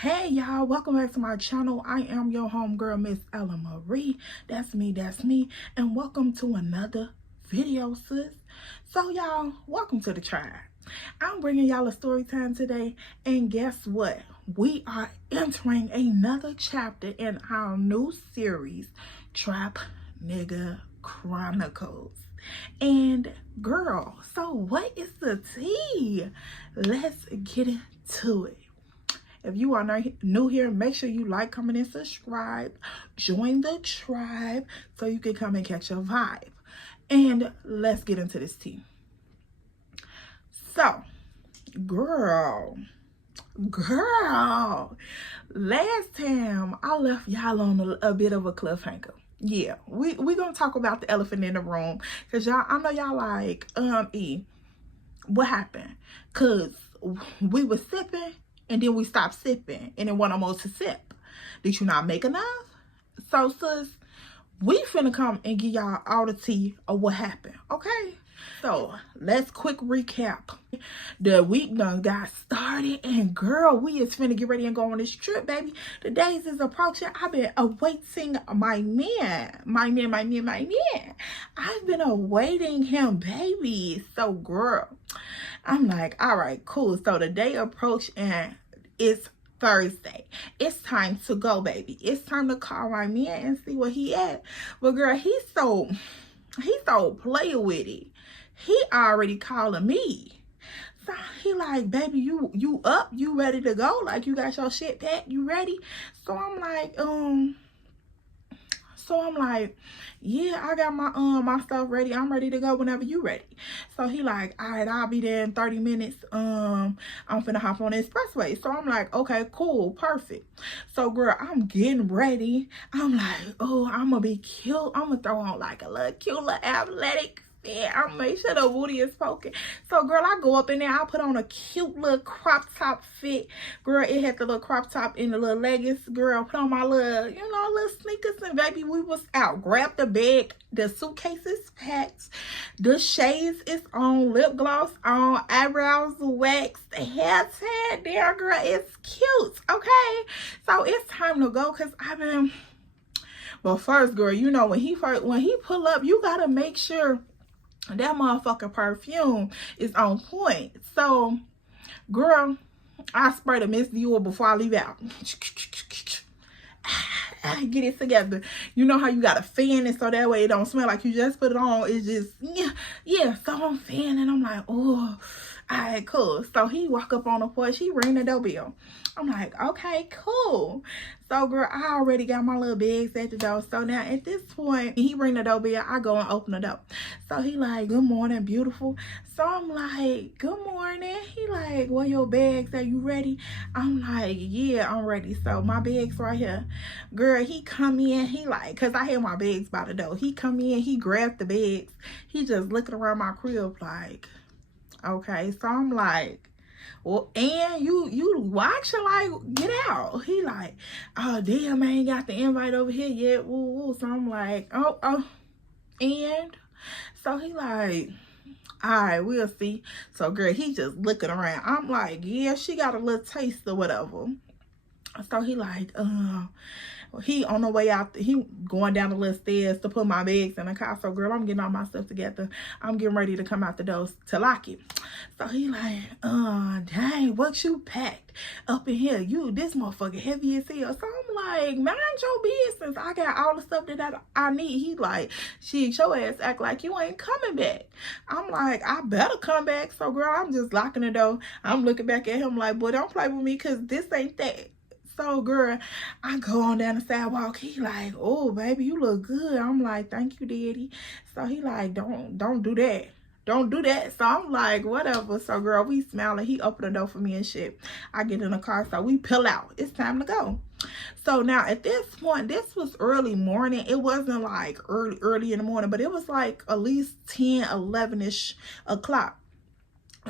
Hey y'all, welcome back to my channel. I am your homegirl, Miss Ella Marie. That's me, and welcome to another video, sis. So y'all, welcome to the tribe. I'm bringing y'all a story time today, and guess what? We are entering another chapter in our new series, Trap Nigga Chronicles. And girl, so what is the tea? Let's get into it. If you are new here, make sure you like, comment, and subscribe. Join the tribe so you can come and catch a vibe. And let's get into this tea. So, girl, last time I left y'all on a bit of a cliffhanger. Yeah, we gonna talk about the elephant in the room, because y'all, I know y'all like, what happened? Because we was sipping, and then we stopped sipping, and then one almost to sip. Did you not make enough? So, sis, we finna come and give y'all all the tea of what happened, okay? So, let's quick recap. The week done got started, and girl, we is finna get ready and go on this trip, baby. The days is approaching. I've been awaiting my man. I've been awaiting him, baby. So, girl, I'm like, all right, cool. So the day approached, and it's Thursday. It's time to go, baby. It's time to call my man and see where he at. But girl, he's so player with it. He already calling me. So he like, baby, you up? You ready to go? Like, you got your shit packed? You ready? So I'm like, yeah, I got my stuff ready. I'm ready to go whenever you ready. So he like, all right, I'll be there in 30 minutes. I'm finna hop on the expressway. So I'm like, okay, cool, perfect. So girl, I'm getting ready. I'm like, oh, I'm gonna be cute. I'm gonna throw on like a little cute little athletic. Yeah, I'll make sure the booty is poking. So, girl, I go up in there. I put on a cute little crop top fit. Girl, it had the little crop top and the little leggings. Girl, put on my little, little sneakers. And, baby, we was out. Grab the bag. The suitcase is packed. The shades is on. Lip gloss on. Eyebrows waxed. The hair tied there, girl. It's cute, okay? So, it's time to go because I've been... But first, girl, when he pull up, you got to make sure that motherfucking perfume is on point. So, girl, I spray the Miss Dior before I leave out. I get it together. You know how you got to fan it so that way it don't smell like you just put it on. It's just, yeah. So I'm fanning. I'm like, oh, all right, cool. So he walk up on the porch. He ring the doorbell. I'm like, okay, cool. So, girl, I already got my little bags at the door. So now at this point, he ring the doorbell. I go and open the door. So he like, good morning, beautiful. So I'm like, good morning. He like, where your bags? Are you ready? I'm like, yeah, I'm ready. So my bags right here. Girl, he come in. He like, because I had my bags by the door. He come in. He grabbed the bags. He just looking around my crib like, okay. So I'm like, well, and you watching, like, get out. He like, oh, damn, I ain't got the invite over here yet. Woo. So I'm like, oh. And so he like, all right, we'll see. So, girl, he just looking around. I'm like, yeah, she got a little taste or whatever. So he like, he on the way out, he going down the little stairs to put my bags in the car. So, girl, I'm getting all my stuff together. I'm getting ready to come out the door to lock it. So he like, dang, what you packed up in here? This motherfucker heavy as hell. So I'm like, mind your business. I got all the stuff that I need. He like, shit, your ass act like you ain't coming back. I'm like, I better come back. So, girl, I'm just locking the door. I'm looking back at him like, boy, don't play with me, because this ain't that. So, girl, I go on down the sidewalk. He like, oh, baby, you look good. I'm like, thank you, daddy. So he like, don't do that. Don't do that. So I'm like, whatever. So, girl, we smiling. He opened the door for me and shit. I get in the car. So we pill out. It's time to go. So now at this point, this was early morning. It wasn't like early in the morning, but it was like at least 10, 11-ish o'clock.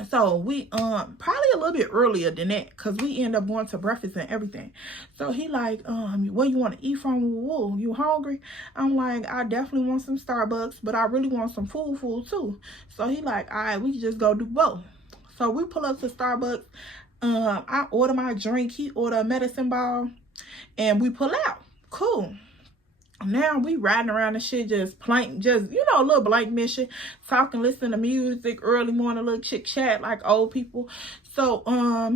So we probably a little bit earlier than that, because we end up going to breakfast and everything. So he like, where you want to eat from? Whoa, you hungry? I'm like, I definitely want some Starbucks, but I really want some food too. So he like, all right, we can just go do both. So we pull up to Starbucks. I order my drink, he order a medicine ball, and we pull out. Cool. Now we riding around and shit, just plain, just, you know, a little blank mission, talking, listening to music, early morning, little chit chat like old people. So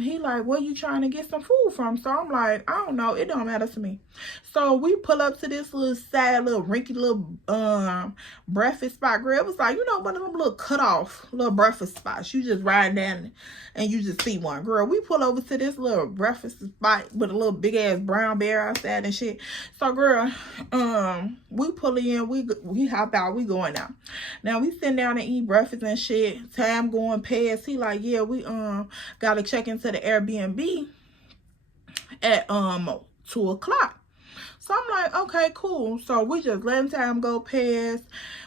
he like, where you trying to get some food from? So I'm like, I don't know, it don't matter to me. So we pull up to this little sad little rinky little breakfast spot. Girl, it was like, you know, one of them little cut off little breakfast spots. You just ride down and you just see one. Girl, we pull over to this little breakfast spot with a little big ass brown bear outside and shit. So girl, we pull in, we hop out, we going out. Now we sitting down and eat breakfast and shit. Time going past. He like, yeah, we gotta check into the Airbnb at 2 o'clock. So I'm like, okay, cool. So we just letting time go past.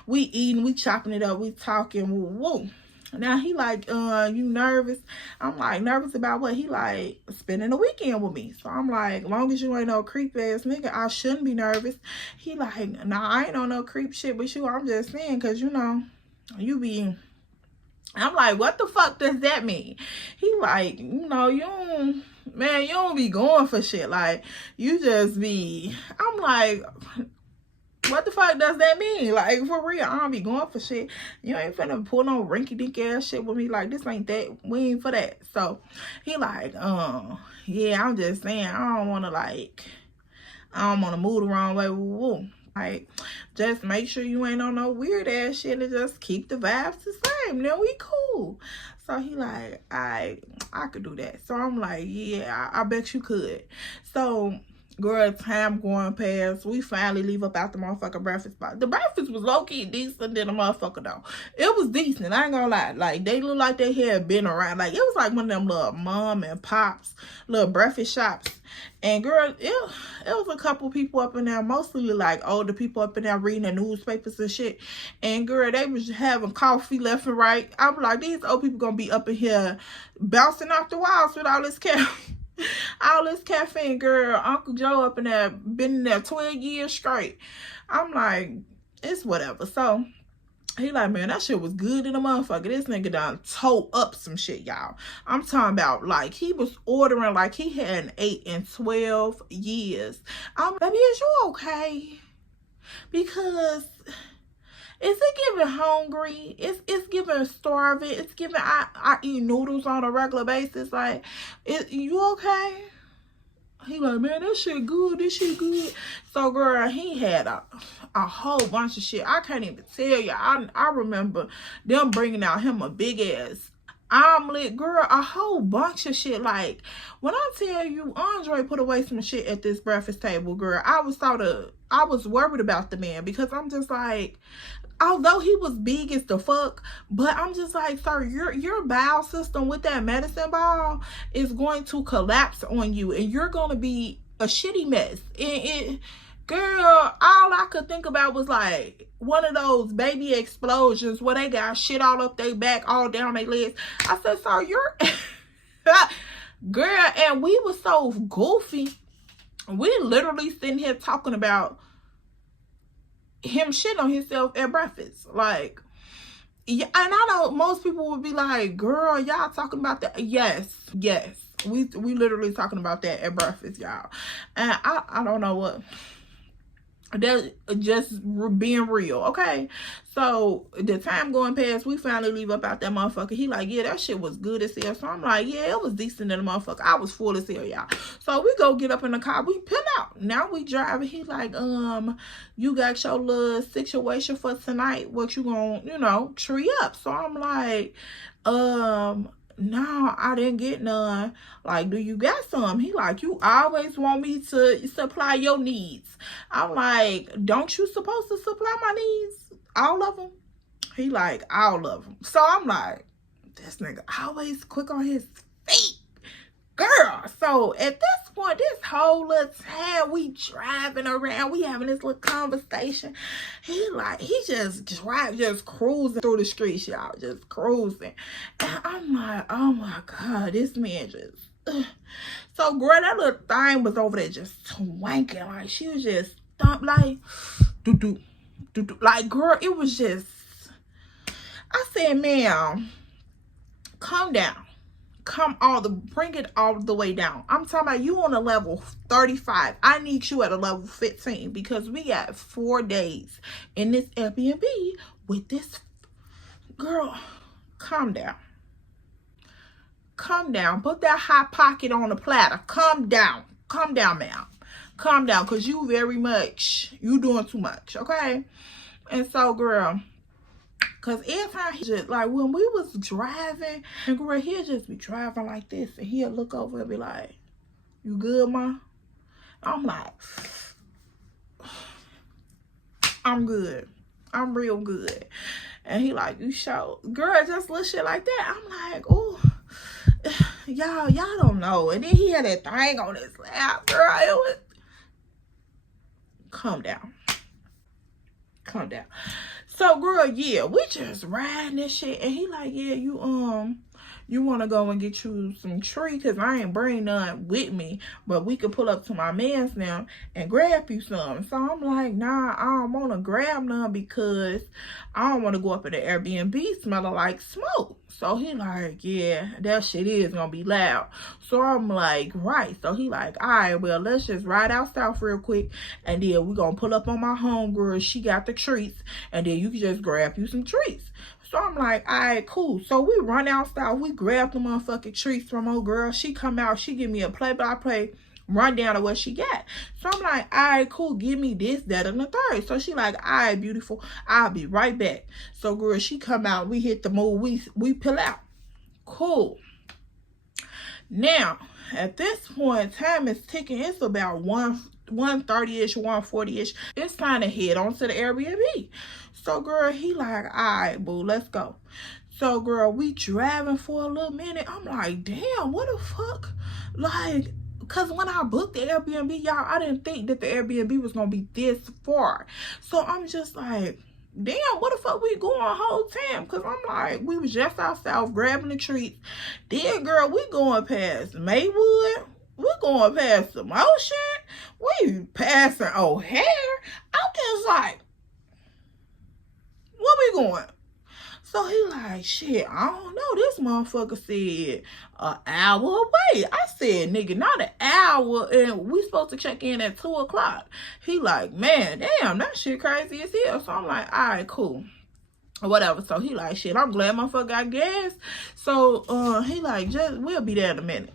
We eating, we chopping it up, we talking, woo woo. Now he like, you nervous? I'm like, nervous about what? He like, spending the weekend with me. So I'm like, as long as you ain't no creep ass nigga, I shouldn't be nervous. He like, nah, I ain't on no creep shit with you. I'm just saying, cause you know, you be. I'm like, what the fuck does that mean? He like, you know, you don't, man, you don't be going for shit. Like, you just be. I'm like, what the fuck does that mean? Like, for real, I don't be going for shit. You ain't finna pull no rinky-dink ass shit with me. Like, this ain't that. We ain't for that. So, he like, yeah, I'm just saying, I don't want to, like, I don't want to move the wrong way. Woo. Like, just make sure you ain't on no weird ass shit and just keep the vibes the same. Then we cool. So he like, I could do that. So I'm like, yeah, I bet you could. So girl, time going past. We finally leave up out the motherfucking breakfast spot. The breakfast was low-key decent than the motherfucker though. It was decent. I ain't gonna lie. Like, they look like they had been around. Like, it was like one of them little mom and pops little breakfast shops. And girl, it was a couple people up in there, mostly like older people up in there reading the newspapers and shit. And girl, they was having coffee left and right. I was like, these old people gonna be up in here bouncing off the walls with all this caffeine. All this caffeine, girl. Uncle Joe up in there, been in there 12 years straight. I'm like, it's whatever. So he like, man, that shit was good in a motherfucker. This nigga done tore up some shit, y'all. I'm talking about, like, he was ordering like he hadn't ate in 12 years. I'm like, baby, is you okay? Because is it giving hungry? It's giving starving. It's giving I eat noodles on a regular basis. Like, you okay? He like, man, that shit good. This shit good. So, girl, he had a whole bunch of shit. I can't even tell you. I remember them bringing out him a big ass omelet, girl, a whole bunch of shit. Like, when I tell you, Andre put away some shit at this breakfast table, girl, I was worried about the man, because I'm just like, although he was big as the fuck, but I'm just like, sir, your bowel system with that medicine ball is going to collapse on you, and you're going to be a shitty mess. Girl, all I could think about was like one of those baby explosions where they got shit all up their back, all down their legs. I said, sir, you're girl, and we were so goofy. We literally sitting here talking about him shit on himself at breakfast. Like, yeah, and I know most people would be like, girl, y'all talking about that? Yes. We literally talking about that at breakfast, y'all. And I don't know what. That's just being real, okay? So the time going past, we finally leave up out that motherfucker. He like, yeah, that shit was good as hell. So I'm like, yeah, it was decent in the motherfucker. I was full as hell, y'all. So we go get up in the car, we pin out. Now we driving. He like, you got your little situation for tonight. What you gonna, you know, tree up? So I'm like, no, I didn't get none. Like, do you got some? He like, you always want me to supply your needs. I'm like, don't you supposed to supply my needs? All of them? He like, all of them. So I'm like, this nigga always quick on his feet. Girl, so at this point, this whole little time we driving around, we having this little conversation. He just cruising through the streets, y'all, just cruising. And I'm like, oh my God, this man just. So, girl, that little thing was over there just twanking, like she was just like, do. Like, girl, it was just. I said, ma'am, calm down. bring it all the way down. I'm talking about you on a level 35. I need you at a level 15 because we got 4 days in this Airbnb with this girl. Calm down. Calm down. Put that hot pocket on the platter. Calm down. Calm down, ma'am. Calm down, because you doing too much, okay? And so, girl, because every time just like when we was driving, and girl, he'll just be driving like this, and he'll look over and be like, "You good, ma?" I'm like, "I'm good. I'm real good." And he like, "You sure?" Girl, just little shit like that. I'm like, "Oh, y'all don't know." And then he had that thing on his lap, girl. It was. Calm down. Calm down. So, girl, yeah, we just riding this shit. And he like, "Yeah, you want to go and get you some tree? Because I ain't bring none with me. But we could pull up to my man's now and grab you some." So, I'm like, "Nah, I don't want to grab none because I don't want to go up in the Airbnb smelling like smoke." So, he like, "Yeah, that shit is going to be loud." So, I'm like, "Right." So, he like, "All right, well, let's just ride out south real quick. And then we going to pull up on my homegirl. She got the treats. And then you can just grab you some treats." So I'm like, "All right, cool." So we run outside. We grab the motherfucking treats from old girl. She come out. She give me a play-by-play rundown of what she got. So I'm like, "All right, cool. Give me this, that, and the third." So she like, "All right, beautiful. I'll be right back." So girl, she come out. We hit the move. We pull out. Cool. Now, at this point, time is ticking. It's about 1:30-ish, 1:40-ish. It's time to head on to the Airbnb. So, girl, he like, "All right, boo, let's go." So, girl, we driving for a little minute. I'm like, damn, what the fuck? Like, because when I booked the Airbnb, y'all, I didn't think that the Airbnb was going to be this far. So, I'm just like, damn, what the fuck we going whole time? Because I'm like, we was just out south grabbing the treats. Then, girl, we going past Maywood. We going past some ocean. We passing O'Hare. I'm just like, where we going? So he like, "Shit, I don't know." This motherfucker said an hour away. I said, "Nigga, not an hour, and we supposed to check in at 2 o'clock. He like, "Man, damn, that shit crazy as hell." So I'm like, "All right, cool." Whatever. So he like, "Shit, I'm glad motherfucker got gas." So he like, "We'll be there in a minute."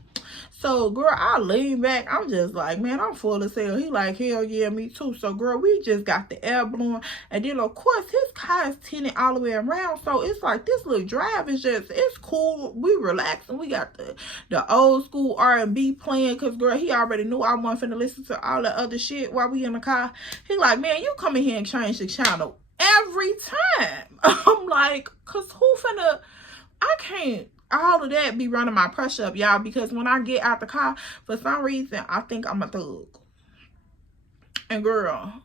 So, girl, I lean back. I'm just like, man, I'm full as hell. He like, "Hell yeah, me too." So, girl, we just got the air blowing. And then, of course, his car is tinted all the way around. So, it's like this little drive is just, it's cool. We relaxing. We got the old school R&B playing. Because, girl, he already knew I wasn't finna listen to all the other shit while we in the car. He like, "Man, you come in here and change the channel every time." I'm like, because who finna, I can't. All of that be running my pressure up, y'all, because when I get out the car, for some reason, I think I'm a thug. And girl,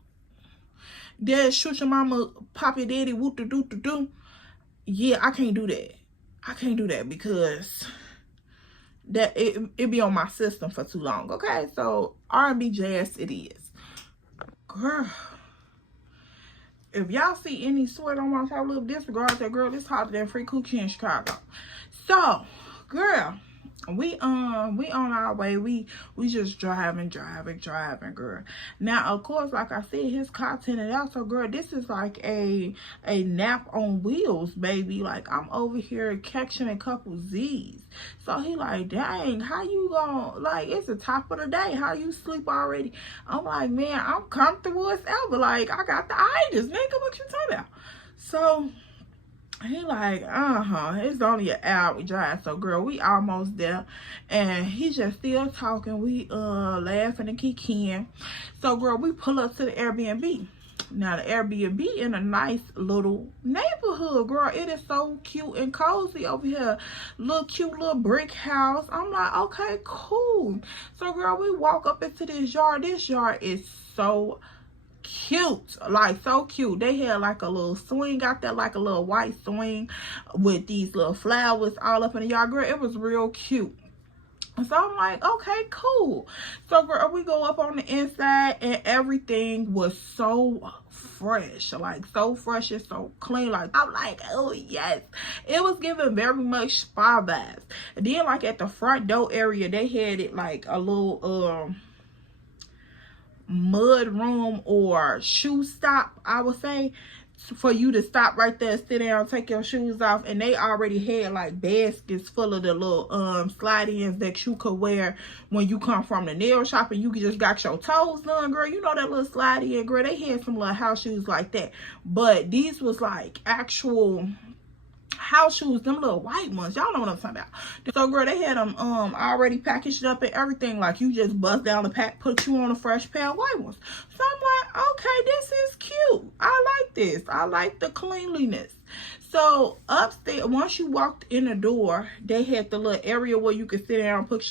dad shoot your mama, pop your daddy, whoop-de-doo-de-doo. Yeah, I can't do that. I can't do that because that it be on my system for too long, okay? So, R&B jazz it is. Girl, if y'all see any sweat on my top lip, disregard that, girl. It's hotter than free cookie in Chicago. So, girl, we on our way. We just driving, girl. Now, of course, like I said, his car tinted out. So, girl, this is like a nap on wheels, baby. Like, I'm over here catching a couple Z's. So he like, "Dang, how you gonna, like, it's the top of the day. How you sleep already?" I'm like, "Man, I'm comfortable as ever. Like, I got the itis, nigga. What you talking about?" So he like, it's only an hour we drive. So, girl, we almost there. And he just still talking. We laughing and kicking. So, girl, we pull up to the Airbnb. Now, the Airbnb in a nice little neighborhood, girl. It is so cute and cozy over here. Cute little brick house. I'm like, okay, cool. So, girl, we walk up into this yard. This yard is so cute, like so cute. They had like a little swing out there, like a little white swing with these little flowers all up in the yard, girl. It was real cute. So I'm like, okay, cool. So girl, we go up on the inside and everything was so fresh, like so fresh and so clean. Like I'm like, oh yes, it was giving very much spa vibes. And then like at the front door area, they had it like a little mud room or shoe stop, I would say, for you to stop right there, sit down, take your shoes off. And they already had like baskets full of the little slide-ins that you could wear when you come from the nail shop and you just got your toes done, girl. You know that little slide-in, girl. They had some little house shoes like that, but these was like actual house shoes, them little white ones. Y'all know what I'm talking about. So girl, they had them already packaged up and everything. Like you just bust down the pack, put you on a fresh pair of white ones. So I'm like, okay, this is cute. I like this. I like the cleanliness. So upstairs, once you walked in the door, they had the little area where you could sit down and put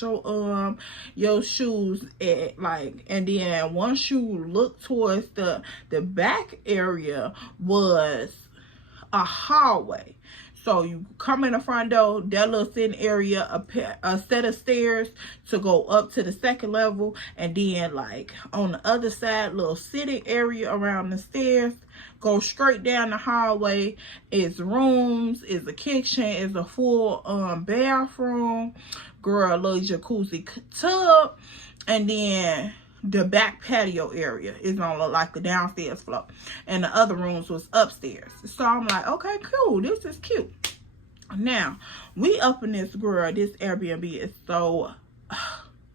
your shoes at, like, and then once you look towards the back area was a hallway. So you come in the front door, that little sitting area, a set of stairs to go up to the second level, and then like on the other side, little sitting area around the stairs. Go straight down the hallway. Is rooms, is a kitchen, is a full bathroom, girl, a little jacuzzi tub, and then the back patio area is on like the downstairs floor, and the other rooms was upstairs. So I'm like, okay, cool, this is cute. Now we up in this, girl, this Airbnb is so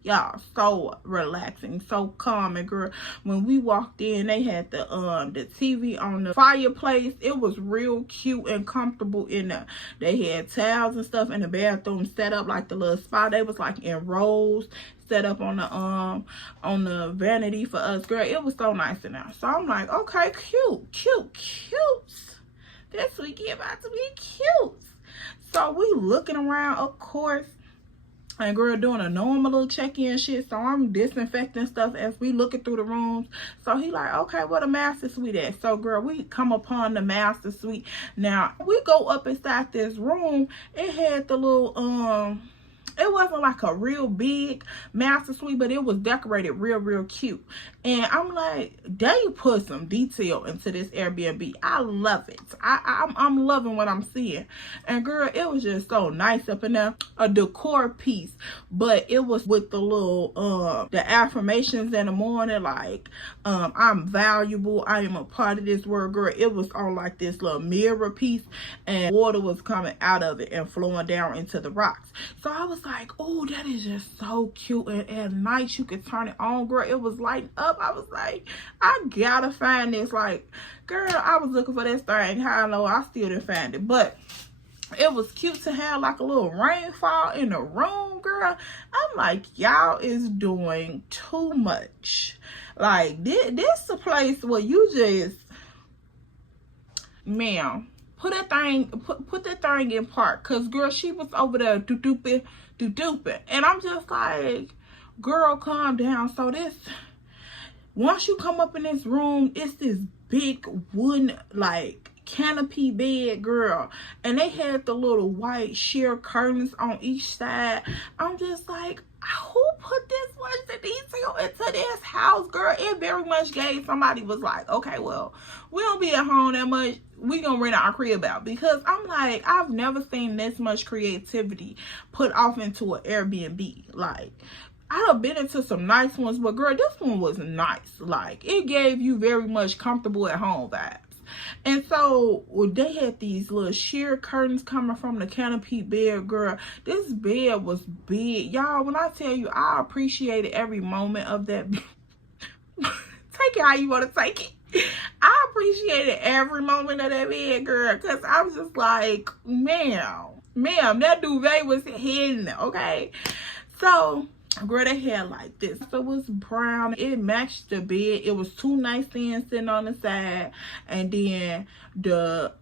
y'all, so relaxing, so calming, girl. When we walked in, they had the TV on the fireplace. It was real cute and comfortable in there. They had towels and stuff in the bathroom set up like the little spot. They was like in rows set up on the vanity for us, girl. It was so nice in there. So I'm like, okay, cute. This weekend about to be cute. So we looking around, of course, and girl doing a normal little check-in shit. So I'm disinfecting stuff as we looking through the rooms. So he like, okay, where the master suite at? So girl, we come upon the master suite. Now we go up inside this room. It had the little it wasn't like a real big master suite, but it was decorated real cute. And I'm like, they put some detail into this Airbnb. I love it. I'm loving what I'm seeing. And girl, it was just so nice up in there. A decor piece, but it was with the little the affirmations in the morning, like I'm valuable, I am a part of this world, girl. It was on like this little mirror piece, and water was coming out of it and flowing down into the rocks. So I was like, oh, that is just so cute. And at night you could turn it on, girl. It was lighting up. I was like, I gotta find this. Like, girl, I was looking for this thing. How low, I still didn't find it, but it was cute to have like a little rainfall in the room, girl. I'm like, y'all is doing too much. Like, this is a place where you just, ma'am, put that thing in park. Cause girl, she was over there do-dooping. And I'm just like, girl, calm down. So this, once you come up in this room, it's this big wooden like canopy bed, girl, and they had the little white sheer curtains on each side. I'm just like, who put this much detail into this house, girl? It very much gave somebody was like, okay, well, we don't be at home that much, we gonna rent our crib out. Because I'm like, I've never seen this much creativity put off into an Airbnb. Like, I done been into some nice ones, but girl, this one was nice. Like, it gave you very much comfortable at home vibes. And so they had these little sheer curtains coming from the canopy bed, girl. This bed was big, y'all. When I tell you, I appreciated every moment of that. Take it how you want to take it. I appreciated every moment of that bed, girl, because I was just like, ma'am, that duvet was hidden, okay? So girl, they had like this. So it was brown. It matched the bed. It was two nightstands sitting on the side, and then the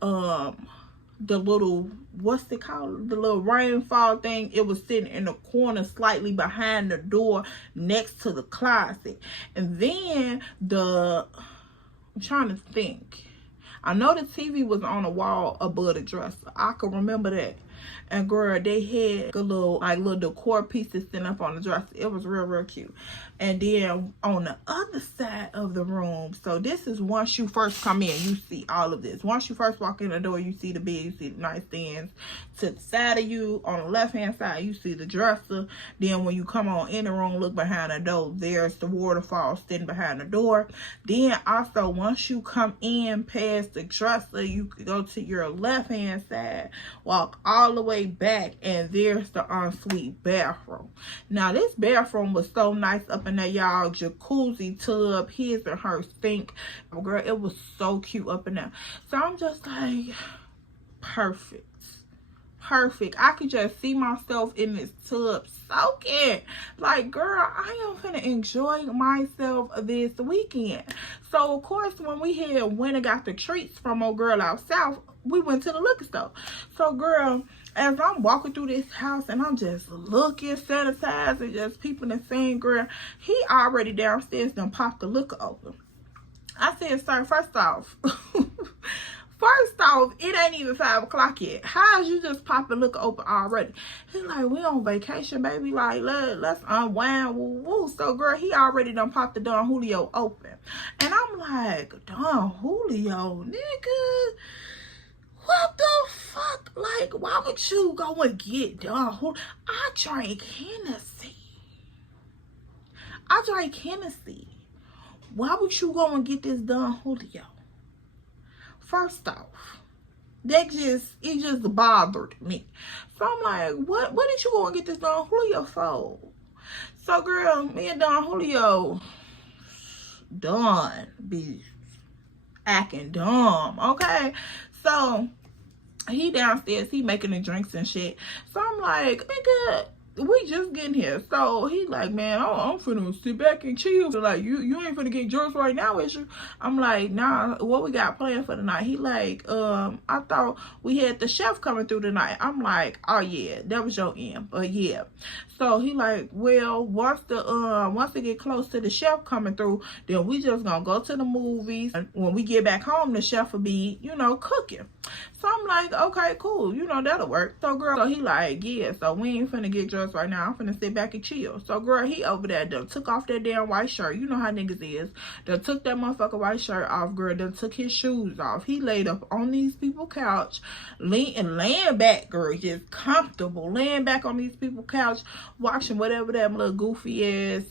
little, what's it called? The little rainfall thing. It was sitting in the corner, slightly behind the door, next to the closet. And then I'm trying to think. I know the TV was on the wall above the dresser. I can remember that. And girl, they had a little decor pieces sitting up on the dresser. It was real cute. And then on the other side of the room, so this is once you first come in, you see all of this. Once you first walk in the door, you see the bed, you see the nightstands. To the side of you, on the left hand side, you see the dresser. Then when you come on in the room, look behind the door, there's the waterfall sitting behind the door. Then also, once you come in past the dresser, you could go to your left hand side, walk all the way back, and there's the ensuite bathroom. Now this bathroom was so nice up in there, y'all. Jacuzzi tub, his and her sink. Girl, it was so cute up in there. So I'm just like, perfect. I could just see myself in this tub soaking. Like, girl, I am finna enjoy myself this weekend. So of course, when we had went and got the treats from old girl out south, we went to the liquor store. So girl, as I'm walking through this house and I'm just looking, sanitizing, just peeping and saying, girl, he already downstairs done popped the liquor open. I said, sir, first off, it ain't even 5 o'clock yet. How's you just popping liquor open already? He's like, we on vacation, baby. Like, let's unwind. Woo, woo. So, girl, he already done popped the Don Julio open. And I'm like, Don Julio, nigga, what the fuck? Like, why would you go and get Don Julio? I drank Hennessy. Why would you go and get this Don Julio? First off, it just bothered me. So I'm like, what did you go and get this Don Julio for? So girl, me and Don Julio done be acting dumb, okay? So he downstairs, he making the drinks and shit. So I'm like, nigga, we just getting here. So he like, man, I'm finna sit back and chill. So like, you ain't finna get dressed right now, is you? I'm like, nah, what we got planned for the night? He like, I thought we had the chef coming through tonight. I'm like, oh yeah, that was your end. But yeah. So he like, well, once they get close to the chef coming through, then we just gonna go to the movies. And when we get back home, the chef will be, cooking. So I'm like, okay, cool, that'll work. So girl, so he like, yeah, so we ain't finna get dressed right now. I'm finna sit back and chill. So girl, he over there done took off that damn white shirt. You know how niggas is. Done took that motherfucker white shirt off, girl. Done took his shoes off. He laid up on these people's couch, laying back, girl, just comfortable, laying back on these people's couch, watching whatever that little goofy ass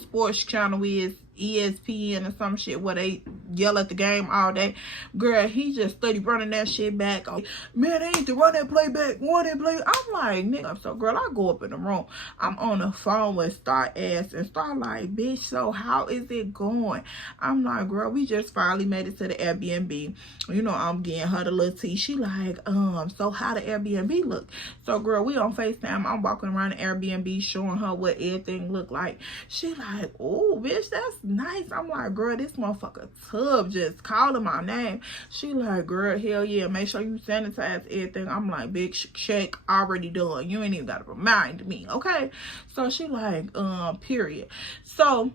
sports channel is. ESPN or some shit where they yell at the game all day. Girl, he just study running that shit back. Oh, man, they ain't to run that play back. I'm like, nigga. So girl, I go up in the room. I'm on the phone with Star ass and Star like, bitch, so how is it going? I'm like, girl, we just finally made it to the Airbnb. I'm getting her the little tea. She like, so how the Airbnb look? So girl, we on FaceTime. I'm walking around the Airbnb showing her what everything look like. She like, oh, bitch, that's nice. I'm like, girl, this motherfucker tub just calling my name. She like, girl, hell yeah, make sure you sanitize everything. I'm like, bitch, check already done. You ain't even gotta remind me, okay? So she like, period. So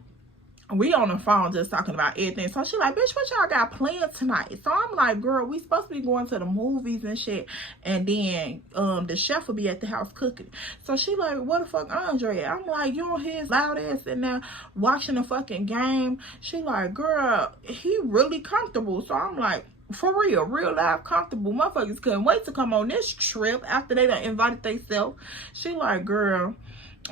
we on the phone just talking about everything. So she like, bitch, what y'all got planned tonight? So I'm like, girl, we supposed to be going to the movies and shit. And then the chef will be at the house cooking. So she like, what the fuck, Andre? I'm like, you don't hear his loud ass in there watching the fucking game. She like, girl, he really comfortable. So I'm like, for real life comfortable. Motherfuckers couldn't wait to come on this trip after they done invited themselves. She like, girl,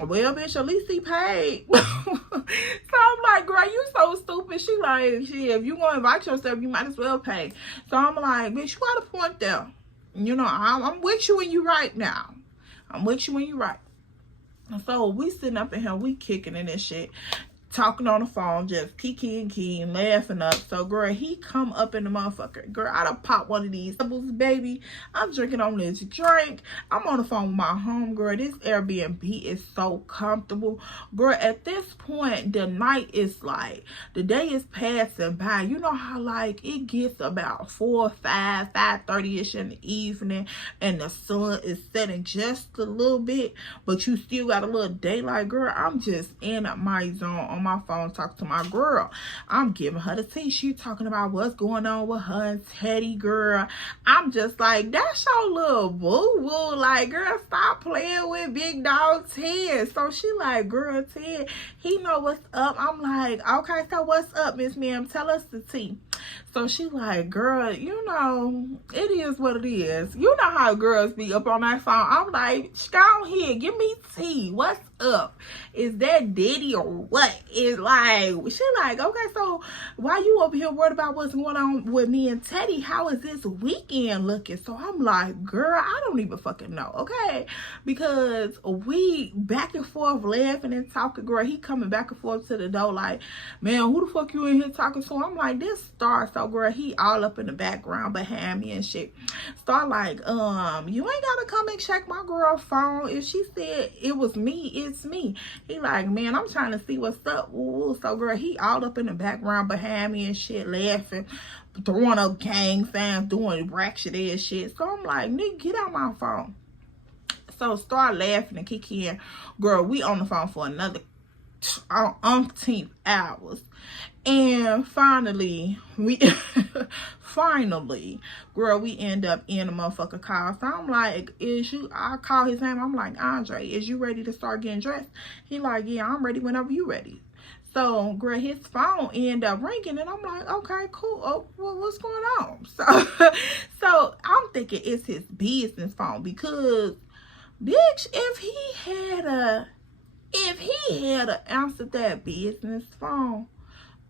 well, bitch, at least he paid. So I'm like, girl, you so stupid. She like, shit, if you gonna invite yourself, you might as well pay. So I'm like, bitch, you got a point there. I'm with you when you right now. I'm with you when you right. So we sitting up in here, we kicking in this shit, talking on the phone, just keying, laughing up. So girl, he come up in the motherfucker. Girl, I done pop one of these doubles, baby. I'm drinking on this drink. I'm on the phone with my homegirl. This Airbnb is so comfortable. Girl, at this point, the night is like, the day is passing by. You know how like it gets about 4, 5, 5:30ish in the evening, and the sun is setting just a little bit, but you still got a little daylight. Girl, I'm just in my zone. on my phone talking to my girl. I'm giving her the tea. She talking about what's going on with her and Teddy, girl. I'm just like, that's your little boo-boo. Like, girl, stop playing with big dog Ted. So she like, girl, Ted, he know what's up. I'm like, okay, so what's up, Miss Ma'am? Tell us the tea. So she like, girl, you know, it is what it is. You know how girls be up on that phone. I'm like, go here, give me tea. What's up? Is that Diddy or what? It's like, she like, okay, so why you over here worried about what's going on with me and Teddy? How is this weekend looking? So I'm like, girl, I don't even fucking know, okay? Because we back and forth laughing and talking, girl. He coming back and forth to the door like, man, who the fuck you in here talking to? I'm like, this Star. So girl, he all up in the background behind me and shit. Star like, you ain't gotta come and check my girl's phone. If she said it was me, it's me. He like, man, I'm trying to see what's up. Ooh. So girl, he all up in the background behind me and shit, laughing, throwing up gang signs, doing ratchet ass shit. So I'm like, nigga, get out my phone. So start laughing and kick in. Girl, we on the phone for another umpteen hours. And finally, girl, we end up in a motherfucking call. So I'm like, I call his name. I'm like, Andre, is you ready to start getting dressed? He like, yeah, I'm ready whenever you ready. So, girl, his phone ended up ringing, and I'm like, okay, cool. Oh, well, what's going on? So I'm thinking it's his business phone because, bitch, if he had answered that business phone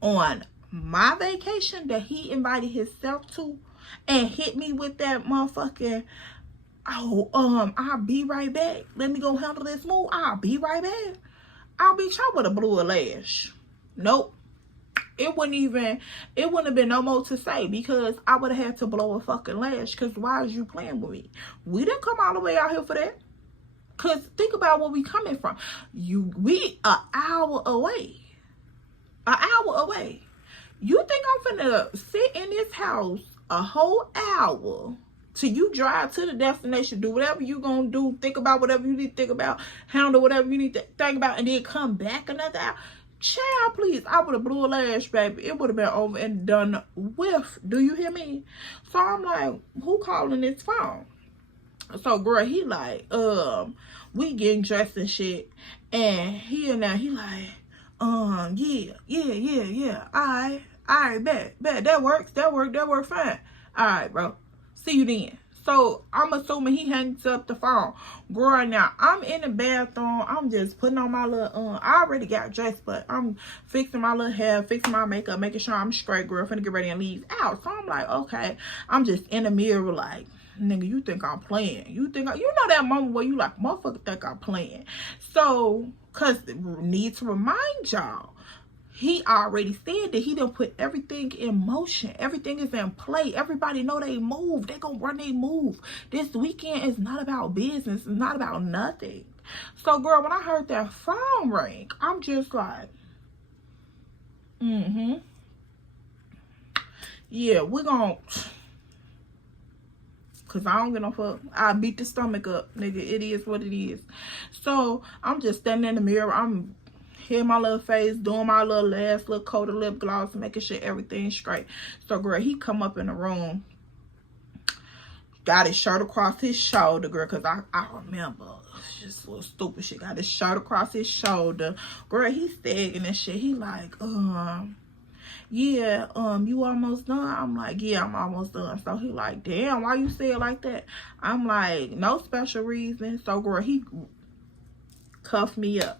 on my vacation that he invited himself to and hit me with that motherfucking, I'll be right back. Let me go handle this move. I'll be right back. I would have blew a lash. Nope. It wouldn't have been no more to say because I would have had to blow a fucking lash because why is you playing with me? We didn't come all the way out here for that. Because think about where we coming from. We an hour away. An hour away. You think I'm finna sit in this house a whole hour till you drive to the destination, do whatever you gonna do, think about whatever you need to think about, handle whatever you need to think about, and then come back another hour? Child, please, I would have blew a lash, baby. It would have been over and done with. Do you hear me? So I'm like, who calling this phone? So girl, he like, we getting dressed and shit, and he like, yeah. All right, bet. That works fine. All right, bro. See you then. So I'm assuming he hangs up the phone. Girl, now I'm in the bathroom. I'm just putting on my little, I already got dressed, but I'm fixing my little hair, fixing my makeup, making sure I'm straight, girl. Finna get ready and leave out. So I'm like, okay. I'm just in the mirror like, nigga, you think I'm playing? You know that moment where you like, motherfucker think I'm playing. So, cause need to remind y'all, he already said that he done put everything in motion. Everything is in play. Everybody know they move. They gonna run they move. This weekend is not about business. It's not about nothing. So, girl, when I heard that phone ring, I'm just like, yeah, we're gonna, cause I don't get no fuck. I beat the stomach up, nigga. It is what it is. So I'm just standing in the mirror. I'm hitting my little face, doing my little last little coat of lip gloss, making sure everything's straight. So girl, he come up in the room, got his shirt across his shoulder, girl, cause I remember just little stupid shit. Got his shirt across his shoulder. Girl, he's sagging and shit. He like, yeah, you almost done? I'm like, yeah, I'm almost done. So he like, damn, why you say it like that? I'm like, no special reason. So girl, he cuffed me up.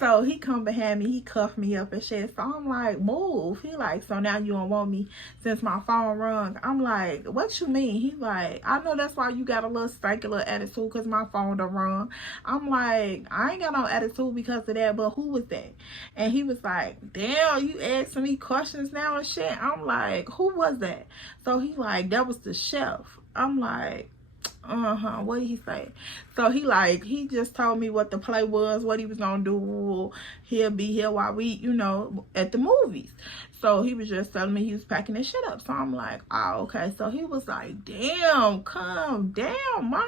So he come behind me, he cuffed me up and shit. So I'm like, move. He like, so now you don't want me since my phone rung. I'm like, what you mean? He like, I know that's why you got a little stanky little attitude because my phone done rung. I'm like, I ain't got no attitude because of that, but who was that? And he was like, damn, you asking me questions now and shit. I'm like, who was that? So he like, that was the chef. I'm like, What did he say? So he just told me what the play was, what he was gonna do. He'll be here while we, you know, at the movies. So he was just telling me he was packing his shit up. So I'm like, oh, okay. So he was like, damn, calm down, ma.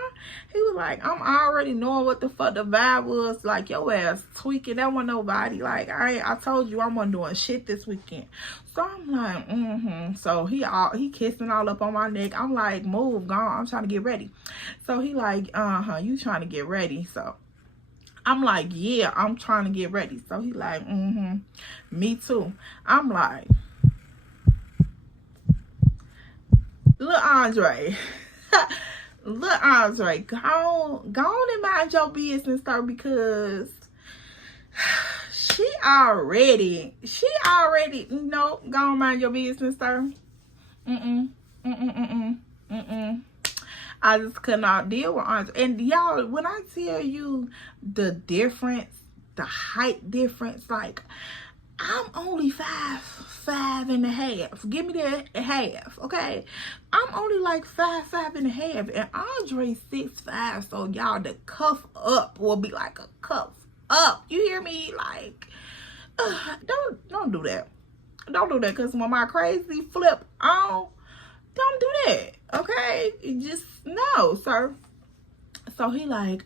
He was like, I'm already knowing what the fuck the vibe was. Like, your ass tweaking. That wasn't nobody. Like, I told you I wasn't doing shit this weekend. So I'm like, So he kissing all up on my neck. I'm like, move, gone. I'm trying to get ready. So he like, you trying to get ready. So I'm like, yeah, I'm trying to get ready. So he like, me too. I'm like, Lil Andre, Lil Andre, go on and mind your business, sir, because she already, you know, go on mind your business, sir. I just could not deal with Andre. And y'all, when I tell you the difference, the height difference, like, I'm only 5'5.5". Give me that half, okay? I'm only like 5'5.5", and Andre's 6'5". So y'all, the cuff up will be like a cuff up. You hear me? Like, don't do that. Don't do that, because when my crazy flip on, don't do that, okay? Just no, sir. So he like,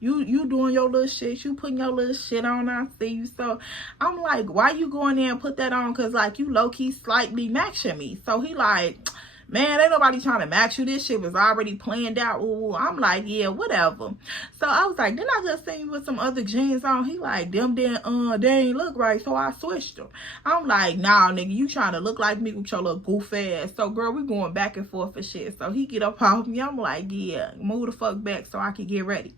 you doing your little shit, you putting your little shit on, I see you. So I'm like, why you going there and put that on? Because like, you low-key slightly matching me. So he like, man, ain't nobody trying to match you. This shit was already planned out. Ooh, I'm like, yeah, whatever. So I was like, didn't I just see you with some other jeans on? He like, they ain't look right. So I switched them. I'm like, nah, nigga, you trying to look like me with your little goof ass. So girl, we going back and forth for shit. So he get up off me. I'm like, yeah, move the fuck back so I can get ready.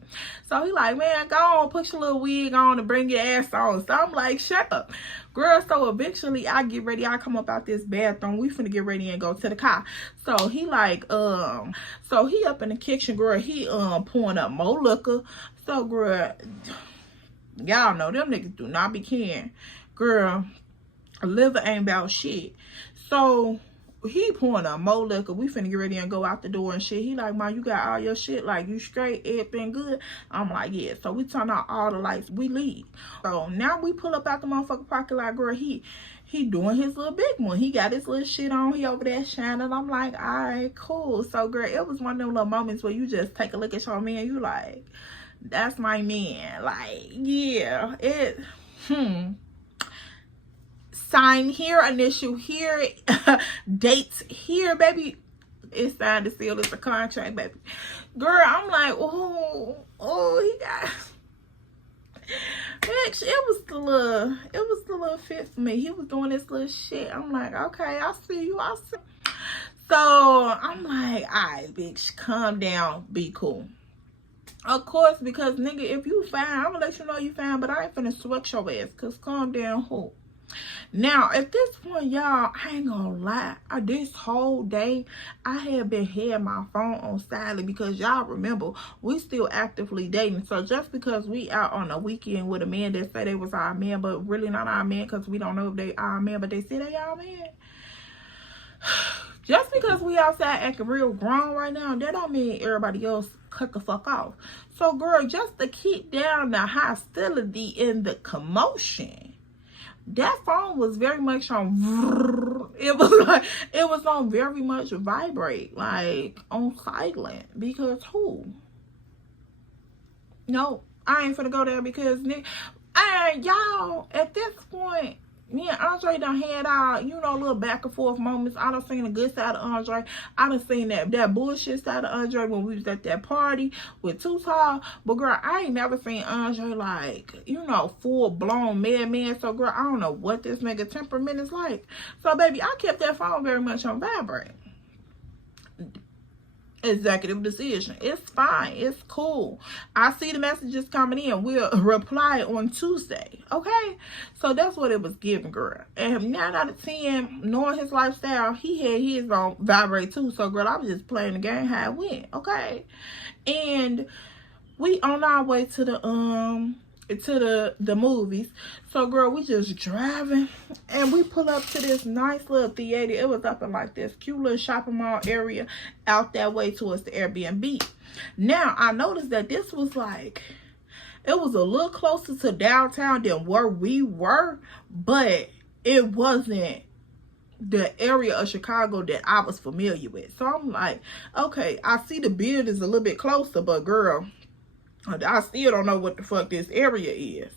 So he like, man, go on, put your little wig on and bring your ass on. So I'm like, shut up. Girl, so eventually I get ready. I come up out this bathroom. We finna get ready and go to the car. So he like, so he up in the kitchen, girl. He pouring up more liquor. So girl, y'all know them niggas do not be caring. Girl, liver ain't about shit. So he pouring up more liquor. We finna get ready and go out the door and shit. He like, Mom, you got all your shit? Like, you straight? Everything good? I'm like, yeah. So we turn out all the lights. We leave. So now we pull up out the motherfucking parking lot, girl. He doing his little big one. He got his little shit on. He over there shining. I'm like, all right, cool. So, girl, it was one of them little moments where you just take a look at your man. You like, that's my man. Like, yeah. Sign here, initial here, dates here, baby. It's signed to seal. It's a contract, baby. Girl, I'm like, oh, he got... Bitch, it was the little fit for me. He was doing this little shit. I'm like, okay, I see you. So I'm like, all right, bitch, calm down, be cool. Of course, because nigga, if you fine, I'm gonna let you know you fine, but I ain't finna sweat your ass, cause calm down, who? Now, at this point, y'all, I ain't gonna lie. This whole day, I had been having my phone on silent because y'all remember, we still actively dating. So just because we out on a weekend with a man that say they was our man, but really not our man because we don't know if they our man, but they say they our man. Just because we outside acting real grown right now, that don't mean everybody else cut the fuck off. So, girl, just to keep down the hostility and the commotion, that phone was very much on, it was on very much vibrate, like on silent, because who? No, I ain't finna go there because y'all, at this point, me and Andre done had our, you know, little back and forth moments. I done seen the good side of Andre. I done seen that bullshit side of Andre when we was at that party with Too Tall. But girl, I ain't never seen Andre like, you know, full blown madman. So girl, I don't know what this nigga temperament is like. So baby, I kept that phone very much on vibrate. Executive decision. It's fine. It's cool. I see the messages coming in. We'll reply on Tuesday. Okay? So that's what it was giving, girl. And 9 out of 10, knowing his lifestyle, he had his on vibrate too. So girl, I was just playing the game how it went. Okay? And we on our way to the to the movies. So girl, we just driving and we pull up to this nice little theater. It was up in like this cute little shopping mall area out that way towards the Airbnb. Now I noticed that this was like, it was a little closer to downtown than where we were, but it wasn't the area of Chicago that I was familiar with. So I'm like, okay, I see the buildings a little bit closer, but girl, I still don't know what the fuck this area is.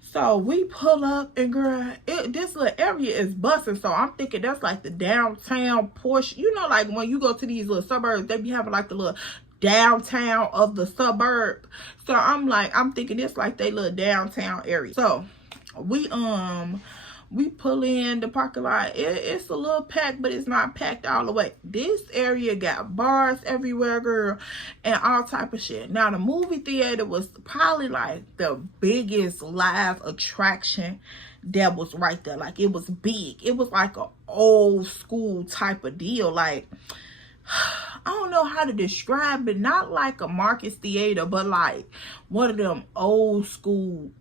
So we pull up and girl, this little area is busting. So I'm thinking that's like the downtown portion. You know, like when you go to these little suburbs, they be having like the little downtown of the suburb. So I'm thinking it's like they little downtown area. So we pull in the parking lot. It's a little packed, but it's not packed all the way. This area got bars everywhere, girl, and all type of shit. Now, the movie theater was probably like the biggest live attraction that was right there. Like, it was big. It was like an old school type of deal. Like, I don't know how to describe it. Not like a Marcus theater, but like one of them old school.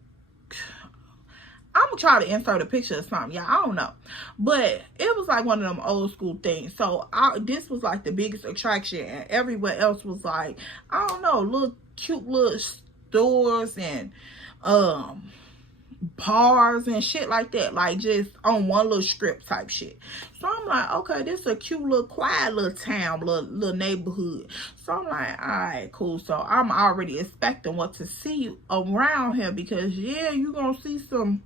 I'm gonna try to insert a picture or something, y'all. I don't know, but it was like one of them old school things. So this was like the biggest attraction, and everywhere else was like, I don't know, little cute little stores and bars and shit like that, like just on one little strip type shit. So I'm like, okay, this is a cute little quiet little town, little neighborhood. So I'm like, all right, cool. So I'm already expecting what to see around here, because yeah, you gonna see some,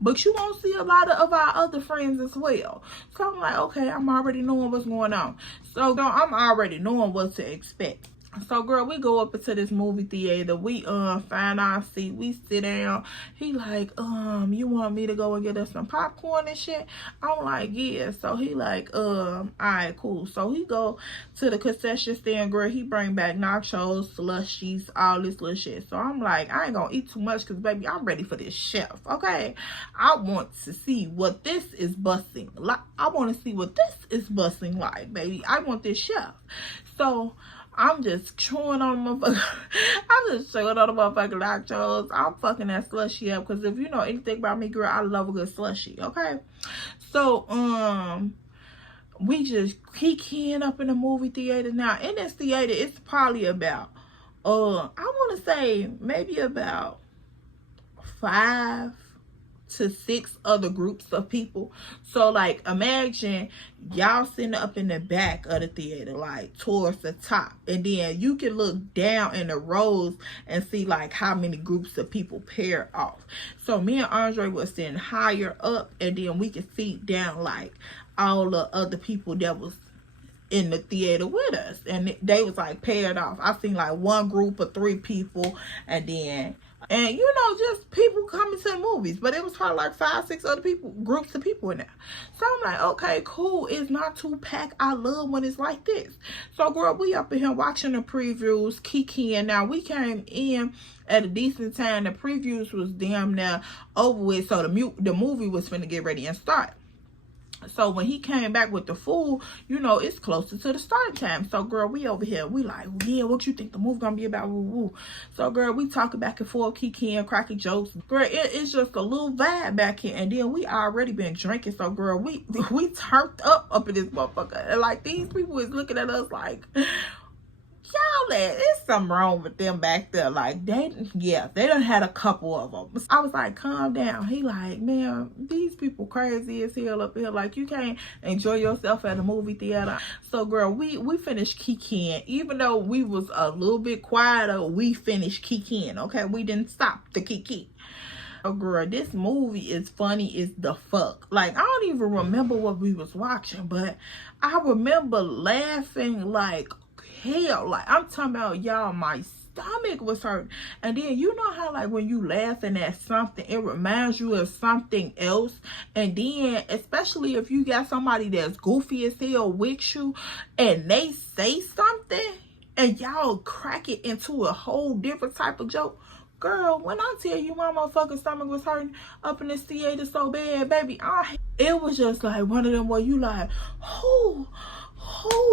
but you won't see a lot of our other friends as well. So I'm like, okay, I'm already knowing what's going on. So I'm already knowing what to expect. So girl, we go up into this movie theater. We find our seat. We sit down. He like, you want me to go and get us some popcorn and shit? I'm like, yeah. So he like, all right, cool. So he go to the concession stand, girl. He bring back nachos, slushies, all this little shit. So I'm like, I ain't gonna eat too much, because baby, I'm ready for this chef. Okay, I want to see what this is busting like. I want to see what this is busting like, baby. I want this chef. So I'm just chewing on the motherfucker. I'm just chewing on the motherfucking nachos. I'm fucking that slushy up, because if you know anything about me, girl, I love a good slushy. Okay, so we just kicking up in the movie theater. Now in this theater, it's probably about I want to say maybe about 5 to 6 other groups of people. So like, imagine y'all sitting up in the back of the theater, like towards the top, and then you can look down in the rows and see like how many groups of people pair off. So me and Andre was sitting higher up, and then we could see down like all the other people that was in the theater with us, and they was like paired off. I seen like one group of 3 people, and you know, just people coming to the movies, but it was probably like 5, 6 other people, groups of people in there. So I'm like, okay, cool. It's not too packed. I love when it's like this. So girl, we up in here watching the previews, kikiing. Now we came in at a decent time. The previews was damn near over with, so the movie was finna get ready and start. So when he came back with the food, you know, it's closer to the start time. So girl, we over here, we like, yeah, what you think the movie gonna be about? Woo woo. So girl, we talking back and forth, kikiing, cracking jokes. Girl, it's just a little vibe back here. And then we already been drinking. So girl, we turned up in this motherfucker. And like, these people is looking at us like, y'all, there's something wrong with them back there. Like, they done had a couple of them. I was like, calm down. He like, man, these people crazy as hell up here. Like, you can't enjoy yourself at a movie theater. So girl, we finished kikiing. Even though we was a little bit quieter, we finished kikiing. Okay, we didn't stop to kiki. Oh girl, this movie is funny as the fuck. Like, I don't even remember what we was watching, but I remember laughing like hell. Like, I'm talking about, y'all, my stomach was hurt. And then you know how like when you laughing at something, it reminds you of something else. And then especially if you got somebody that's goofy as hell with you, and they say something and y'all crack it into a whole different type of joke. Girl, when I tell you my motherfucking stomach was hurting up in this theater so bad, baby, it was just like one of them where you like,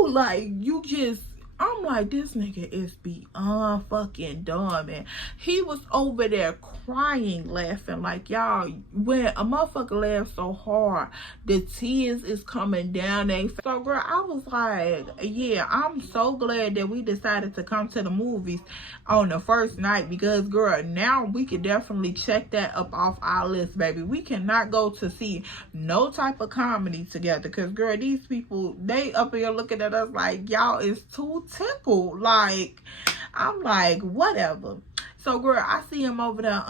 like you just I'm like, this nigga is beyond fucking dumb, man. He was over there crying, laughing. Like, y'all, when a motherfucker laughs so hard, the tears is coming down they face. So, girl, I was like, yeah, I'm so glad that we decided to come to the movies on the first night. Because, girl, now we could definitely check that up off our list, baby. We cannot go to see no type of comedy together. Because, girl, these people, they up here looking at us like, y'all is too tickled. Like, I'm like, whatever. So, girl, I see him over there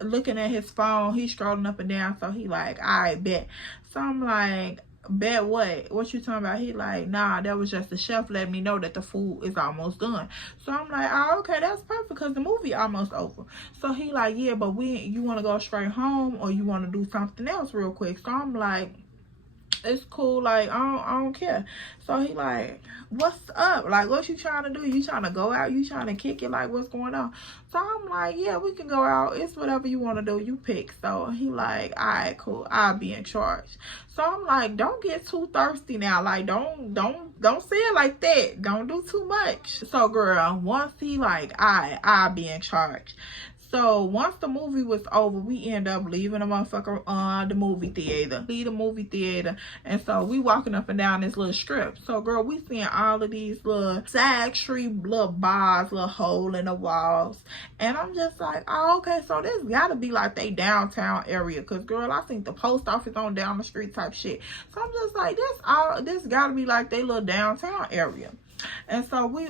looking at his phone. He's scrolling up and down. So he like, all right, bet. So I'm like, bet what? What you talking about? He like, nah, that was just the chef letting me know that the food is almost done. So I'm like, oh, okay, that's perfect because the movie almost over. So he like, yeah, but you want to go straight home or you want to do something else real quick? So I'm like, it's cool, like I don't care. So he like, what's up? Like, what you trying to do? You trying to go out? You trying to kick it? Like, what's going on? So I'm like, yeah, we can go out. It's whatever you want to do. You pick. So he like, all right, cool. I'll be in charge. So I'm like, don't get too thirsty now. Like, don't say it like that. Don't do too much. So, girl, once he like, all right, I'll be in charge. So once the movie was over, we end up leaving the motherfucker the movie theater. Leave the movie theater. And so we walking up and down this little strip. So girl, we seeing all of these little side street little bars, little hole in the walls. And I'm just like, oh, okay, so this gotta be like they downtown area. Cause girl, I think the post office on down the street type shit. So I'm just like, this gotta be like they little downtown area. And so we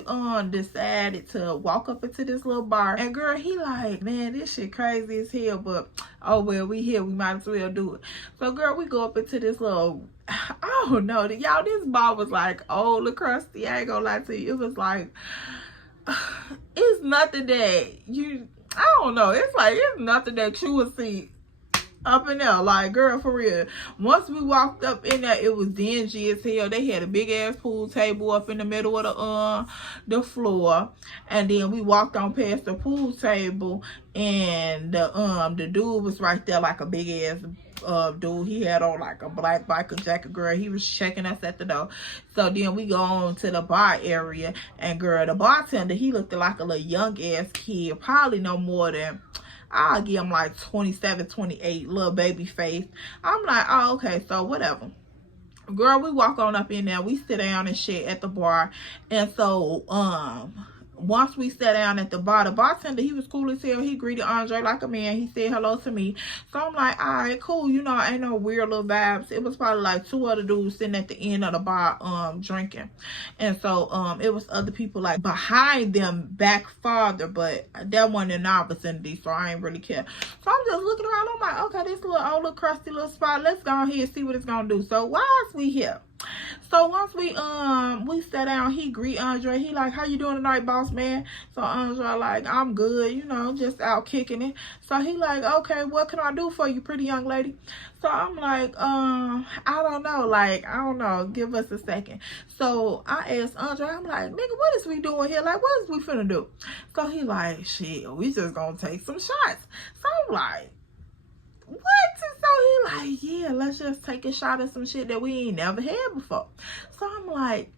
decided to walk up into this little bar. And girl, he like, man, this shit crazy as hell, but oh well, we here, we might as well do it. So girl, we go up into this little, I don't know, y'all, this bar was like old and crusty. I ain't gonna lie to you. It was like, it's nothing that I don't know, it's like, it's nothing that you would see up in there. Like, girl, for real, once we walked up in there, it was dingy as hell. They had a big ass pool table up in the middle of the floor, and then we walked on past the pool table, and the dude was right there, like a big ass dude. He had on like a black biker jacket. Girl, he was checking us at the door. So then we go on to the bar area, and girl, the bartender, he looked like a little young ass kid, probably no more than, I'll give him like 27, 28, little baby face. I'm like, oh, okay, so whatever. Girl, we walk on up in there. We sit down and shit at the bar. And so, once we sat down at the bar, the bartender, he was cool as hell. He greeted Andre like a man. He said hello to me. So I'm like, all right, cool. You know, ain't no weird little vibes. It was probably like two other dudes sitting at the end of the bar drinking. And so it was other people like behind them back farther, but that wasn't in our vicinity, so I ain't really care. So I'm just looking around. I'm like, okay, this little old little crusty little spot. Let's go ahead and see what it's gonna do. So why is we here? So once we sat down, he greet Andre. He like, how you doing tonight, boss man? So Andre like, I'm good, you know, just out kicking it. So he like, okay, what can I do for you, pretty young lady? So I'm like, I don't know, like, I don't know, give us a second. So I asked Andre, I'm like, nigga, what is we doing here? Like, what is we finna do? So he like, shit, we just gonna take some shots. So I'm like, what? So he like, yeah, let's just take a shot of some shit that we ain't never had before. So I'm like,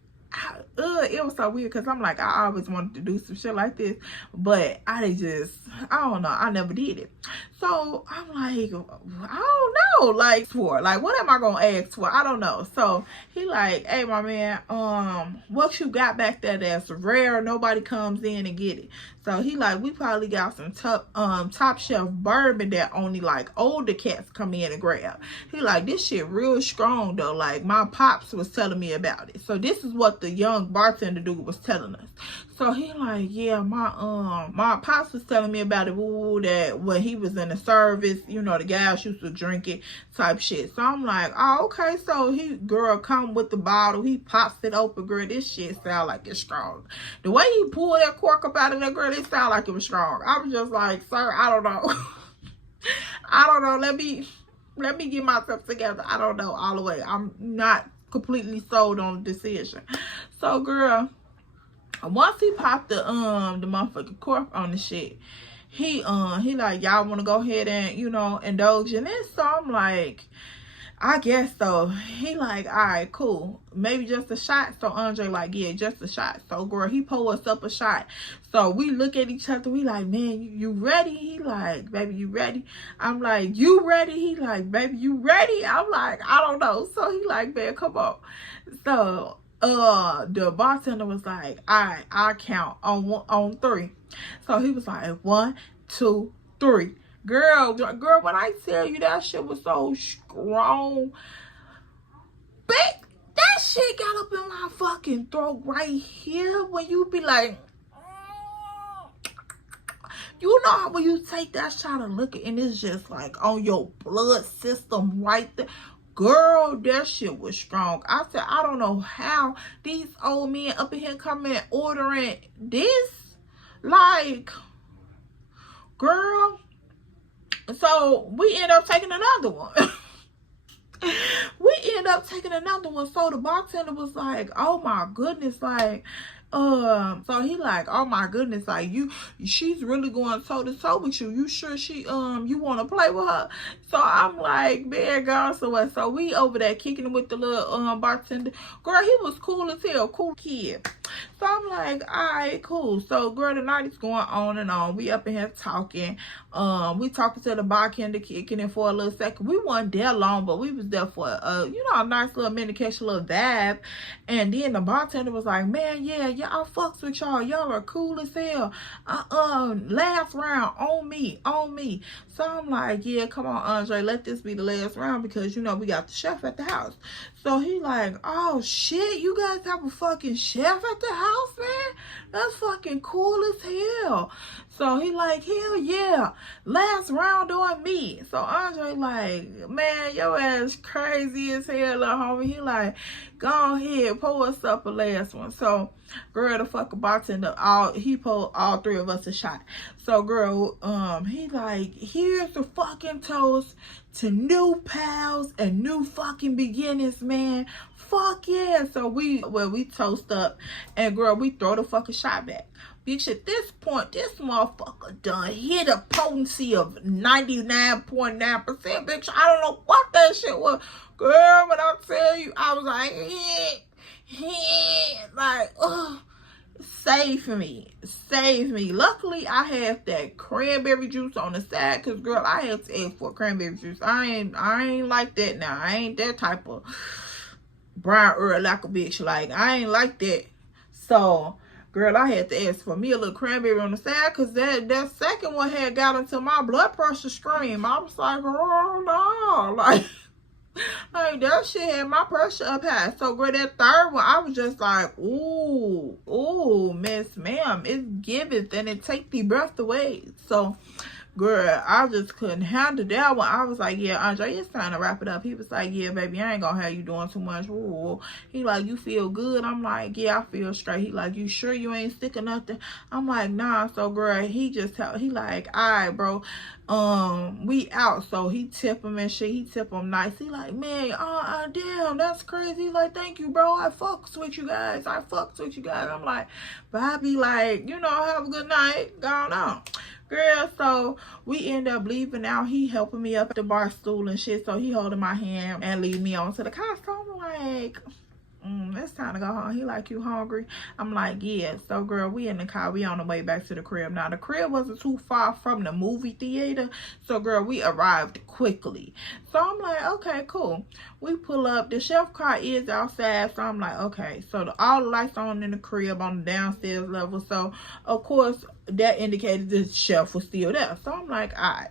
it was so weird because I'm like, I always wanted to do some shit like this, but I don't know, I never did it. So I'm like, I don't know, like, what am I gonna ask for? I don't know. So he like, hey, my man, what you got back there that's rare, nobody comes in and get it? So he like, we probably got some top shelf bourbon that only like older cats come in and grab. He like, this shit real strong though, like my pops was telling me about it. So this is what the young bartender dude was telling us. So he like, yeah, my pops was telling me about it, that when he was in the service, you know, the guys used to drink it type shit. So I'm like, oh, okay. So girl come with the bottle, he pops it open. Girl, this shit sound like it's strong. The way he pulled that cork up out of that, girl, it sound like it was strong. I was just like, sir, I don't know. I don't know. Let me get myself together. I don't know all the way. I'm not completely sold on the decision. So girl, once he popped the motherfucking cork on the shit, he like, y'all want to go ahead and, you know, indulge in this? So I'm like, I guess so. He like, all right, cool. Maybe just a shot. So Andre like, yeah, just a shot. So girl, he pour us up a shot. So we look at each other. We like, man, you ready? He like, baby, you ready? I'm like, you ready? He like, baby, you ready? I'm like, I don't know. So he like, man, come on. So the bartender was like, all right, I'll count on 3. So he was like, 1, 2, 3. Girl, when I tell you that shit was so strong, bitch, that shit got up in my fucking throat right here. When you be like, you know how when you take that shot of liquor and it's just like on your blood system right there. Girl, that shit was strong. I said, I don't know how these old men up in here coming and ordering this. Like, girl. So we end up taking another one. So the bartender was like, oh my goodness, like, so he like, oh my goodness, like, she's really going toe to toe with you. You sure she you want to play with her? So I'm like, man, God, so what? So we over there kicking it with the little bartender. Girl, he was cool as hell, cool kid. So I'm like, all right, cool. So girl, the night is going on and on. We up in here talking. We talking to the bartender, kicking it for a little second. We wasn't there long, but we was there for a nice little mini catch, a little vibe. And then the bartender was like, man, yeah, I fucks with y'all. Y'all are cool as hell. Last round on me. So I'm like, yeah, come on, Andre, let this be the last round because we got the chef at the house. So he like, oh shit, you guys have a fucking chef at the house, man? That's fucking cool as hell. So he like, hell yeah, last round on me. So Andre like, man, your ass crazy as hell, little homie. He like, go ahead, pour us up a last one. So girl, the fucking bartender, he poured all 3 of us a shot. So girl, he like, here's the fucking toast to new pals and new fucking beginnings, man. Fuck yeah. So we toast up and girl, we throw the fucking shot back. Bitch, at this point, this motherfucker done hit a potency of 99.9%. Bitch, I don't know what that shit was. Girl, but I tell you, I was like, like, oh, save me. Luckily, I had that cranberry juice on the side, because, girl, I had to ask for cranberry juice. I ain't like that now. I ain't that type of brown earl like a bitch. Like, I ain't like that. So, girl, I had to ask for me a little cranberry on the side because that second one had got into my blood pressure scream. I was like, oh no. Like that shit had my pressure up high. So, girl, that third one, I was just like, ooh, miss ma'am, it's giveth and it take the breath away. So, girl, I just couldn't handle that one. I was like, yeah, Andre, it's time to wrap it up. He was like, yeah, baby, I ain't gonna have you doing too much. Ooh. He like, you feel good? I'm like, yeah, I feel straight. He like, you sure you ain't sick or nothing? I'm like, nah. So, girl, he like, all right, bro, we out. So he tip him and shit. He tip him nice. He like, man, damn, that's crazy. He like, thank you, bro. I fucks with you guys. I'm like, but I be like, have a good night. Going on. Girl, so we end up leaving out. He helping me up at the bar stool and shit. So he holding my hand and lead me on to the car. So I'm like, it's time to go home. He like, you hungry? I'm like, yeah. So girl, we in the car. We on the way back to the crib. Now the crib wasn't too far from the movie theater. So girl, we arrived quickly. So I'm like, okay, cool. We pull up. The chef car is outside. So I'm like, okay. So all the lights on in the crib on the downstairs level. So of course that indicated the chef was still there. So I'm like, all right.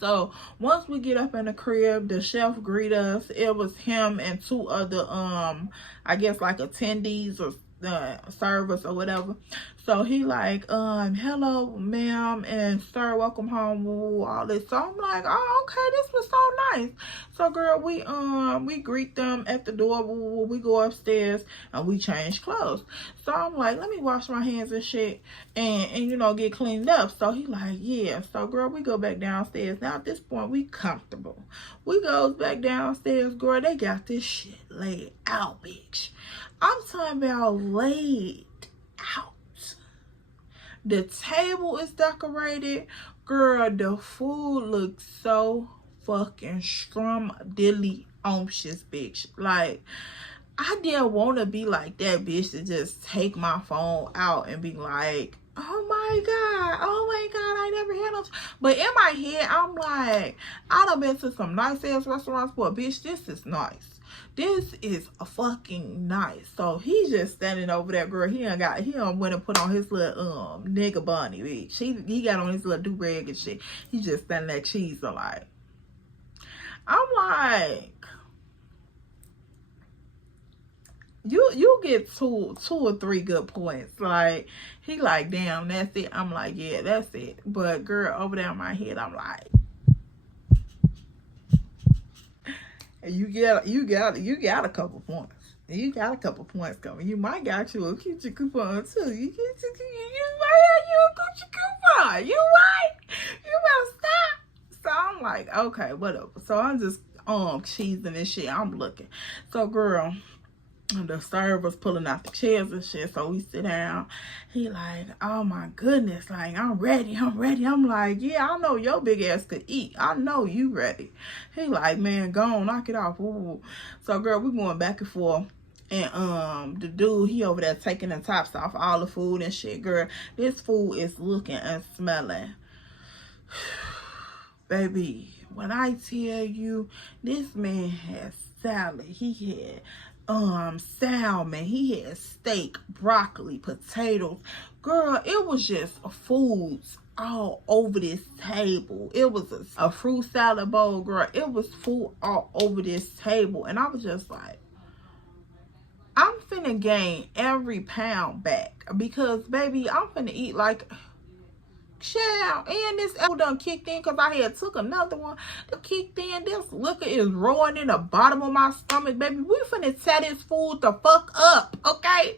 So once we get up in the crib, the chef greet us. It was him and 2 other I guess like attendees or service or whatever. So he like, hello ma'am and sir, welcome home, all this. So I'm like, oh, okay, this was so nice. So girl, we greet them at the door. We go upstairs and we change clothes. So I'm like, let me wash my hands and shit and get cleaned up. So he like, yeah. So girl, we go back downstairs. Now at this point, we comfortable. We goes back downstairs. Girl, they got this shit laid out, bitch. I'm talking about laid out. The table is decorated. Girl, the food looks so fucking scrum-dilly-umptious, bitch. Like, I didn't want to be like that bitch to just take my phone out and be like, oh my god, I never had no. But in my head, I'm like, I done been to some nice ass restaurants, but bitch, this is nice. This is a fucking nice. So he's just standing over there, girl. He done went and put on his little nigga bunny, bitch. He got on his little do-rag and shit. He just standing there cheesing like. I'm like, you get two or three good points. Like, he like, damn, that's it. I'm like, yeah, that's it. But girl, over there in my head, I'm like, you got a couple points. You got a couple points coming. You might got you a coochie coupon too. You might have you a coochie coupon. You right? You better stop. So I'm like, okay, whatever. So I'm just cheesing and shit. I'm looking. So girl, the server's pulling out the chairs and shit, so we sit down. He like, oh my goodness, like, I'm ready. I'm like, yeah, I know your big ass could eat. I know you ready. He like, man, go on, knock it off. Ooh. So girl, we going back and forth. And the dude, he over there taking the tops off all the food and shit. Girl, this food is looking and smelling. Baby, when I tell you, this man has salad. He had salmon, he had steak, broccoli, potatoes. Girl, it was just foods all over this table. It was a fruit salad bowl, girl. It was food all over this table. And I was just like, I'm finna gain every pound back, because baby, I'm finna eat like, child, and this apple done kicked in because I had took another one that kicked in. This liquor is rolling in the bottom of my stomach, baby. We finna tear this food the fuck up, okay?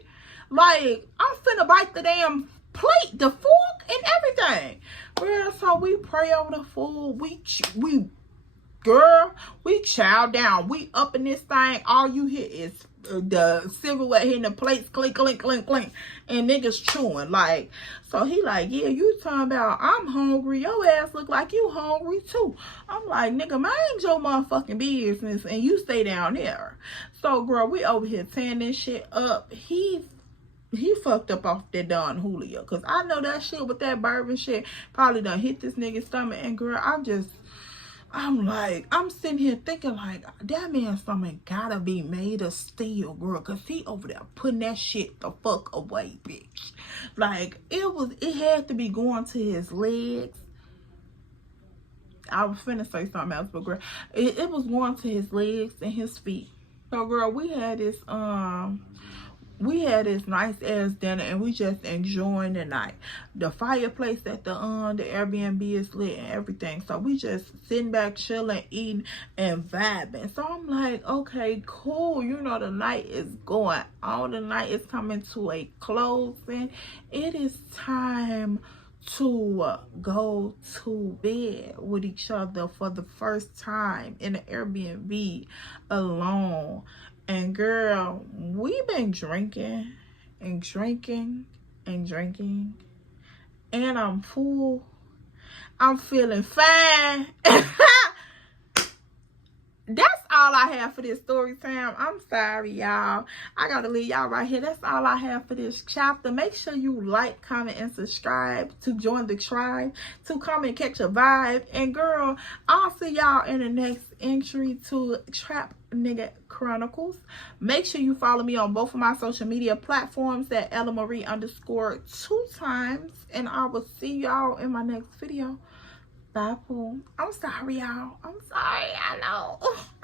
Like, I'm finna bite the damn plate, the fork, and everything. Girl, so we pray over the food. We chow down. We up in this thing. All you hear is the silverware hitting the plates, clink, clink, clink, clink, and niggas chewing. Like, so he like, yeah, you talking about I'm hungry. Your ass look like you hungry too. I'm like, nigga, mind your motherfucking business and you stay down there. So, girl, we over here tearing this shit up. He fucked up off that Don Julio, because I know that shit with that bourbon shit probably done hit this nigga's stomach. And girl, I'm like, I'm sitting here thinking like, that man's stomach gotta be made of steel, girl, because he over there putting that shit the fuck away, bitch. Like, it had to be going to his legs. I was finna say something else, but girl, it was going to his legs and his feet. So girl, we had this nice ass dinner, and we just enjoying the night. The fireplace at the Airbnb is lit and everything. So we just sitting back, chilling, eating, and vibing. So I'm like, okay, cool. You know, the night is going on. The night is coming to a closing. It is time to go to bed with each other for the first time in the Airbnb alone. And girl, we've been drinking and drinking and drinking, and I'm full. I'm feeling fine. That's all I have for this story time. I'm sorry, y'all. I gotta leave y'all right here. That's all I have for this chapter. Make sure you like, comment, and subscribe to join the tribe, to come and catch a vibe. And girl, I'll see y'all in the next entry to Nigg Chronicles. Make sure you follow me on both of my social media platforms at ellamarie_2 and I will see y'all in my next video. Bye, Pooh. I'm sorry, y'all. I'm sorry. I know. I'm sorry.